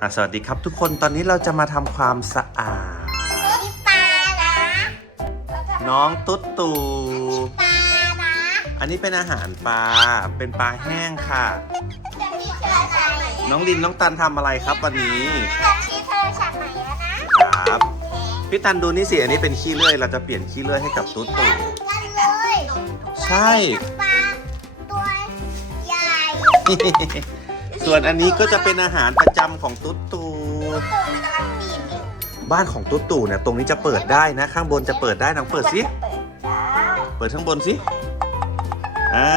อะสวัสดีครับทุกคนตอนนี้เราจะมาทำความสะอาด นี่ปลานะน้องตุ๊ดตูปลานะอันนี้เป็นอาหารปลา เป็นปลาแห้งค่ะ จะมีเธอจากไหนน้องลินน้องตันทำอะไรครับวันนี้จะมีเธอจากไหนอะนะครับพี่ตันดูนี่สิอันนี้เป็นขี้เลื่อย เราจะเปลี่ยนขี้เลื่อยให้กับตุ๊ดตูกันเลยใช่ ปลาตัวใหญ่ ส่วนอันนี้ก็จะเป็นอาหารประจำของตุ๊ดตูตัวมันกำลังปีนอยู่บ้านของตุ๊ดตูเนี่ยตรงนี้จะเปิดได้นะ ข้างบนจะเปิดได้น้องเปิดสิเปิดข้างบนสิอ่า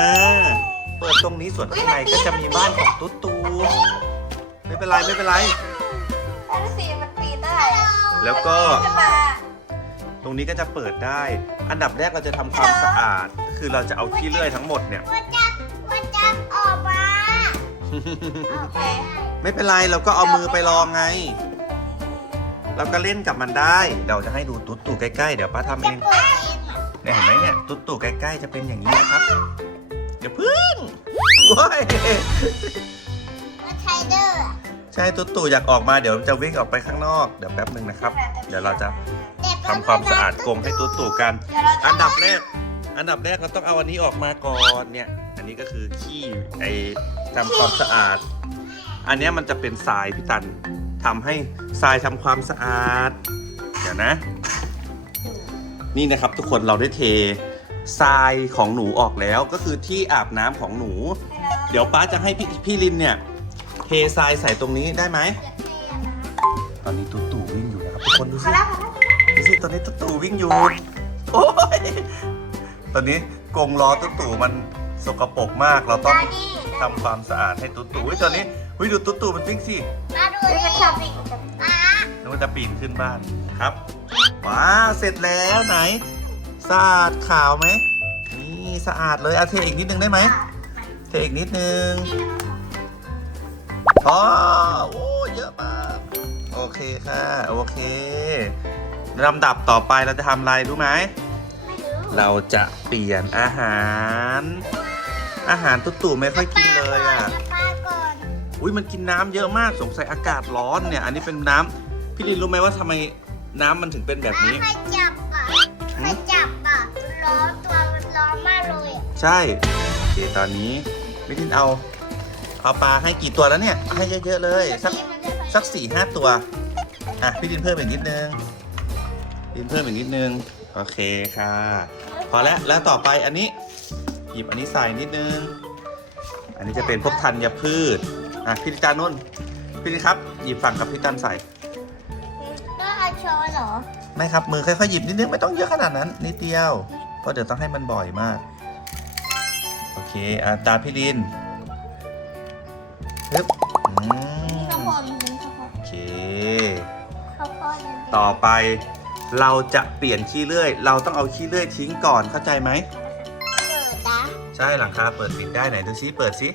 เปิดตรงนี้ส่วนข้างในก็จะมีบ้านของตุ๊ดตูไม่เป็นไรไม่เป็นไรแล้วสีมันปีนได้แล้วก็ ขึ้นมาตรงนี้ก็จะเปิดได้ อันดับแรกเราจะทำความสะอาด คือเราจะเอาขี้เลื่อยทั้งหมดเนี่ยว่าจ ไปไม่เป็นไรเราก็เอามือไปลองไง เราก็เล่นกับมันได้ เราจะให้ดูตุ๊ดตู่ใกล้ๆ เดี๋ยวป้าทำเองเปิดเองอะเนี่ยเห็นไหมเนี่ยตุ๊ดตู่ใกล้ๆจะเป็นอย่างนี้นะครับอย่าพึ่งโว้ยว่าไทเดอร์อะใช่ตุ๊ดตู่อยากออกมาเดี๋ยวจะวิ่งออกไปข้างนอกเดี๋ยวแป๊บหนึ่งนะครับ เดี๋ยวเราจะเด็กทำความสะอาดกรงให้ตุ๊ดตู่กันเดี๋ยวเราจะอันดับแรก อันดับแรกเราต้องเอาอันนี้ออกมาก่อนเนี่ยอั นี้ก็คือขี้ไอทำความสะอาด อันเนี้ยมันจะเป็นทรายพี่ตันทำให้ทรายทำความสะอาด เดี๋ยวนะ นี่นะครับทุกคนเราได้เททรายของหนูออกแล้วก็คือที่อาบน้ำของหนู เดี๋ยวป้าจะให้พี่พี่ลินเนี่ย เททรายใส่ตรงนี้ได้ไหม ตอนนี้ตุ๊ตู่วิ่งอยู่นะครับทุกคนดูพสิ แล้วพอแล้วดูสิตอนนี้ตุ๊ตู่วิ่งอยู่ โอ้ย ตอนนี้กรงล้อตุ๊ตู่มัน สกปรกมากเราต้องมาดิทำความสะอาดให้ตุ๊ตู่เฮ้ยตอนนี้เฮ้ยดูตุ๊ตู่มันวิ่งสิมาดูดิมันทำอีกอะนึกว่าจะปีนขึ้นบ้านครับว้าวเสร็จแล้วไหนสะอาดขาวไหมนี่สะอาดเลยเอาเทอีกนิดนึงได้ไหมเทอีกนิดนึงอ๋อโอ้เยอะมากโอเคค่ะโอเคลำดับต่อไปเราจะทำอะไรรู้ไหมไม่รู้เราจะเปลี่ยนอาหาร อาหารตุ๊ตู่ไม่ค่อยกินเลยอะปลาก่อนอุ้ยมันกินน้ำเยอะมากสงสัยอากาศร้อนเนี่ย อันนี้เป็นน้ำพี่ลินรู้ไหมว่าทำไมน้ำมันถึงเป็นแบบนี้ใครจับอะใครจับอะร้อนตัวมันร้อนมากเลยอะใช่โอเคตอนนี้พี่ลินเอา เอาปลาให้กี่ตัวแล้วเนี่ย ให้เยอะๆเลย สักนี่มันจะไปสักสี่ห้าตัวอะพี่ลินเพิ่มอีกนิดนึงลินเพิ่มอีกนิดนึงโอเคค่ะ พอแล้วแล้วต่อไปอันนี้ห ยิบอันนี้ใส่นิดนึง อันนี้จะเป็นพวกธัญพืช อะพี่จานุ่นพี่ลินครับ หยิบฝั่งกับพี่ตันใส่ต้องเอาช้อนเหรอ ไม่ครับ มือค่อยๆหยิบนิดนึงไม่ต้องเยอะขนาดนั้นนิดเดียว เพราะเดี๋ยวต้องให้มันบ่อยมาก โอเค อะตาพี่ลินปึ๊บอืมข้าวโพดมันข้าวโพดโอเค ข้าวโพดมันต่อไปเราจะเปลี่ยนขี้เลื่อย เราต้องเอาขี้เลื่อยทิ้งก่อนเข้าใจไหมเปิดนะ ใช่หลังคาเปิดปิดได้ไหนดูซิเปิดซิ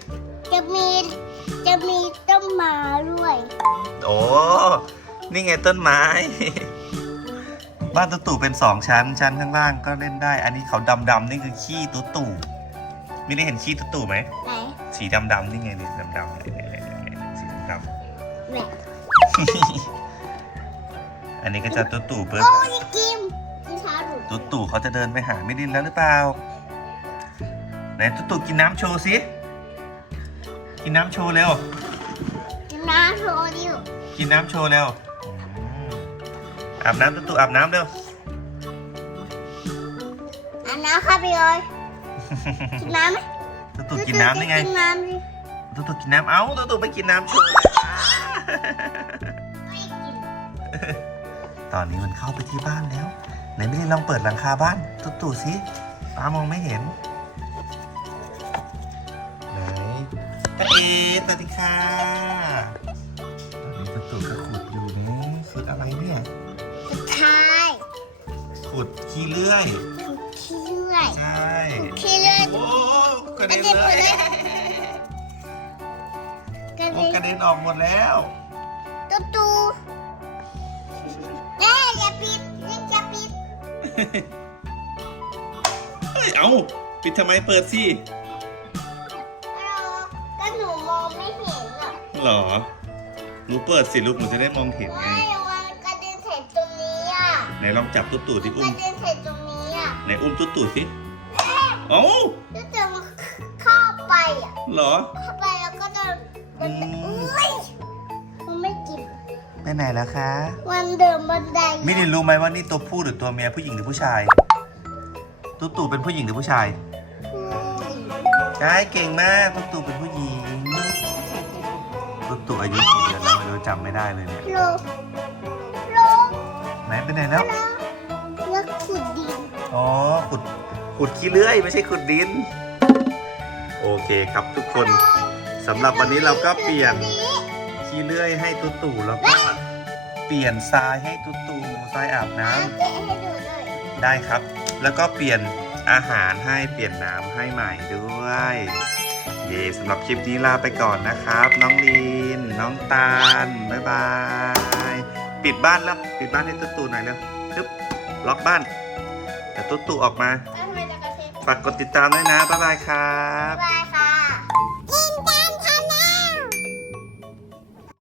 จะมีจะมีต้นไม้ด้วย โอ้นี่ไงต้นไม้ บ้านตุ๊ตู่เป็นสองชั้น ชั้นข้างล่างก็เล่นได้ อันนี้เขาดำๆนี่คือขี้ตุ๊ตู่ไม่ได้เห็นขี้ตุ๊ตู่ไหมไหนสีดำๆนี่ไงเนี่ยดำๆเนี่ยเนี่ยเนี่ยเนี่ยสีดำแม่ๆอันนี้ก็จะตุ๊ตู่เบิร์โอ้ยกิมกินช้าดูตุ๊ตู่เขาจะเดินไปหามิดินแล้วหรือเปล่า ไหนตุ๊ตู่กินน้ำโชว์สิกินน้ำโชว์เร็ว กินน้ำโชว์ดิวกินน้ำโชว์เร็วอืมอาบน้ำตุ๊ตู่อาบน้ำเร็วอันน้ำค่ะพี่เลยกินน้ำไหมตุ๊ตู่กินน้ำได้ไงกินน้ำดิตุ๊ตู่กินน้ำเอ้าตุ๊ตู่ไปกินน้ำโชว์ไม่กินตอนนี้มันเข้าไปที่บ้านแล้วไหนมิดินลองเปิดหลังคาบ้านตุ๊ตู่สิป้ามองไม่เห็นไหน สวัสดีค่ะตอนนี้ตุ๊ตู่ก็ขุดอยู่นี่ขุดอะไรเนี่ย สุดท้ายขุดขี้เลื่อย ถูกขี้เลื่อยใช่ขี้เลื่อยโอ้กระกระเด็นเด็นหเลมดเลยยกระโอ้เด็นกระเด็นออกหมดแล้ว ตุ๊ตูเอ๊ะอย่าปิดอย่าปิดเฮ้ยเอาปิดทำไมเปิดสิ เอาก็หนูมองไม่เห็นอะหรอ หนูเปิดสิลูกหนูจะได้มองเห็นไง ไม่มันกระเด็นใส่ตรงนี้อะไหนลองจับตุ๊ตู่ที่กอุ้ระมเด็นใส่ตรงนี้อะไหนอุ้มตุ๊ตู่สิเอ้าแล้วจะมาเข้าไปอะ เหรอ เข้าไปแล้วก็จะเดินไปอืม อุ้ยมันไม่กิน ไปไหนแล้วคะ มันเดินบันไดมิลินรู้ไหมว่านี่ตัวผู้หรือตัวเมียผู้หญิงหรือผู้ชาย ตุ๊ตู่เป็นผู้หญิงหรือผู้ชายใช่เก่งมากตุ๊ตู่เป็นผู้หญิง ตุ๊ตู่อายุกี่เดือนแล้วไม่รู้จำไม่ได้เลยเนี่ย โลโลไหนไปไหนแล้วนะแล้วขุดดินอ๋อ ขุด ขุดขี้เลื่อย ไม่ใช่ขุดดิน โอเคครับทุกคนสำหรับวันนี้เราก็เปลี่ยนขี้เลื่อยให้ตุ๊ตู่แล้วก็เปลี่ยนทรายให้ตุ๊ตู่ทรายอาบน้ำน้ำเจ๊ให้ดูเลยได้ครับ แล้วก็เปลี่ยนอาหารให้เปลี่ยนน้ำให้ใหม่ด้วย เย่สำหรับคลิปนี้ลาไปก่อนนะครับ น้องลีน น้องตาลบ๊ายบาย ปิดบ้านแล้วปิดบ้านให้ตุ๊ตู่หน่อยแล้วทึบล็อกบ้านเดี๋ยวตุ๊ตู่ออกมา แล้วทำไมจะกระเซ็นฝากกดติดตามด้วยนะ บ๊ายบายครับบาย